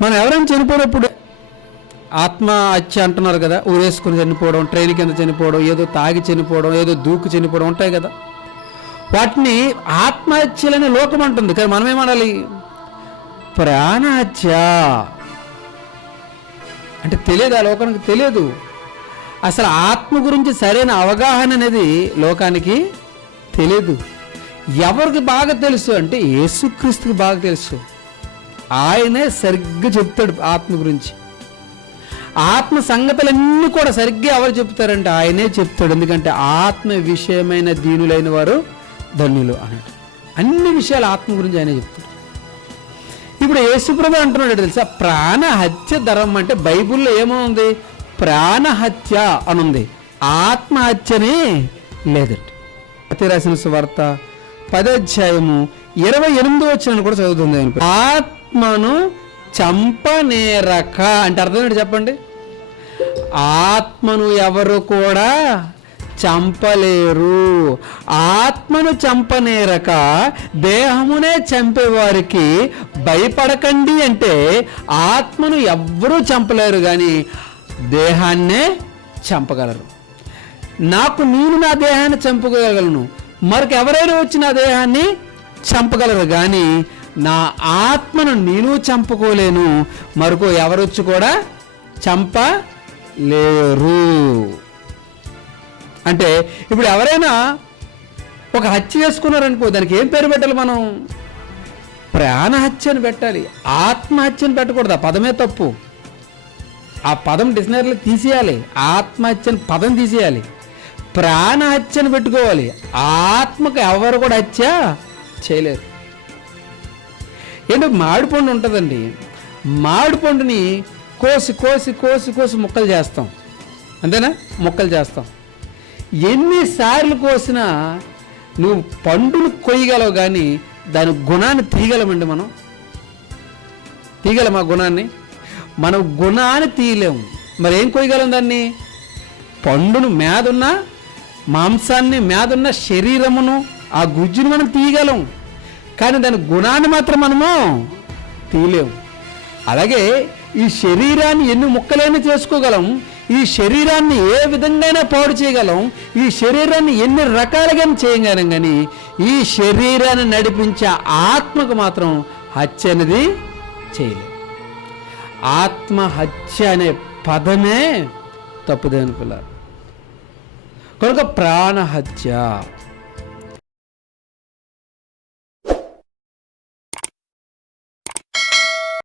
మనం ఎవరైనా చనిపోయినప్పుడు ఆత్మహత్య అంటున్నారు కదా, ఊరేసుకుని చనిపోవడం, ట్రైన్ కింద చనిపోవడం, ఏదో తాగి చనిపోవడం, ఏదో దూకు చనిపోవడం ఉంటాయి కదా, వాటిని ఆత్మహత్యలనే లోకం అంటుంది. కానీ మనం ఏమనాలి? ప్రాణహత్య అంటే తెలియదు, ఆ లోకానికి తెలియదు. అసలు ఆత్మ గురించి సరైన అవగాహన అనేది లోకానికి తెలియదు. ఎవరికి బాగా తెలుసు అంటే యేసుక్రీస్తుకి బాగా తెలుసు. ఆయనే సరిగ్గా చెప్తాడు ఆత్మ గురించి. ఆత్మ సంగతులన్నీ కూడా సరిగ్గా ఎవరు చెప్తారంటే ఆయనే చెప్తాడు. ఎందుకంటే ఆత్మ విషయమైన దీనులైన వారు ధన్యులు అన్నాడు. అన్ని విషయాలు ఆత్మ గురించి ఆయనే చెప్తాడు. ఇప్పుడు యేసుప్రభు అంటున్నాడు తెలుసా, ప్రాణహత్య ధర్మం అంటే బైబిల్లో ఏమో ప్రాణహత్య అనుంది, ఆత్మహత్యనే లేదండి. మత్తయి రాసిన సువార్త 10వ అధ్యాయము 28వ కూడా చదువుతుంది. ఆత్మను చంపనేరక అంటే అర్థం ఏంటి చెప్పండి? ఆత్మను ఎవరు కూడా చంపలేరు. ఆత్మను చంపనేరక దేహమునే చంపేవారికి భయపడకండి అంటే ఆత్మను ఎవ్వరూ చంపలేరు, కానీ దేహాన్నే చంపగలరు. నేను నా దేహాన్ని చంపగలను, మరొకెవరైనా వచ్చి నా దేహాన్ని చంపగలరు, కానీ నా ఆత్మను నేను చంపుకోలేను, మరొక ఎవరొచ్చి కూడా చంపలేరు. అంటే ఇప్పుడు ఎవరైనా ఒక హత్య చేసుకున్నారనుకో, దానికి ఏం పేరు పెట్టాలి? మనం ప్రాణహత్యను పెట్టాలి, ఆత్మహత్యను పెట్టకూడదు. ఆ పదమే తప్పు. ఆ పదం డిక్షనరీలో తీసేయాలి. ఆత్మహత్యను పదం తీసేయాలి, ప్రాణహత్యను పెట్టుకోవాలి. ఆత్మకు ఎవరు కూడా హత్య చేయలేరు. ఏంటో మామిడి పండు ఉంటుందండి, మామిడి పండుని కోసి కోసి కోసి కోసి ముక్కలు చేస్తాం, అంతేనా? ముక్కలు చేస్తాం. ఎన్నిసార్లు కోసినా నువ్వు పండును కొయ్యగలవు, కానీ దాని గుణాన్ని తీయగలమండి. మనం తీయగలం ఆ గుణాన్ని? మనం గుణాన్ని తీయలేము. మరి ఏం కొయ్యగలం? దాన్ని పండును మేదున్న మాంసాన్ని, మేదున్న శరీరమును, ఆ గుజ్జును మనం తీయగలం, కానీ దాని గుణాన్ని మాత్రం మనము తీయలేము. అలాగే ఈ శరీరాన్ని ఎన్ని ముక్కలైనా చేసుకోగలం, ఈ శరీరాన్ని ఏ విధంగా పాడు చేయగలం, ఈ శరీరాన్ని ఎన్ని రకాలుగా చేయగలం, కానీ ఈ శరీరాన్ని నడిపించే ఆత్మకు మాత్రం హత్య అనేది చేయలేం. ఆత్మహత్య అనే పదమే తప్పుదేనుకున్నారు. కనుక ప్రాణహత్య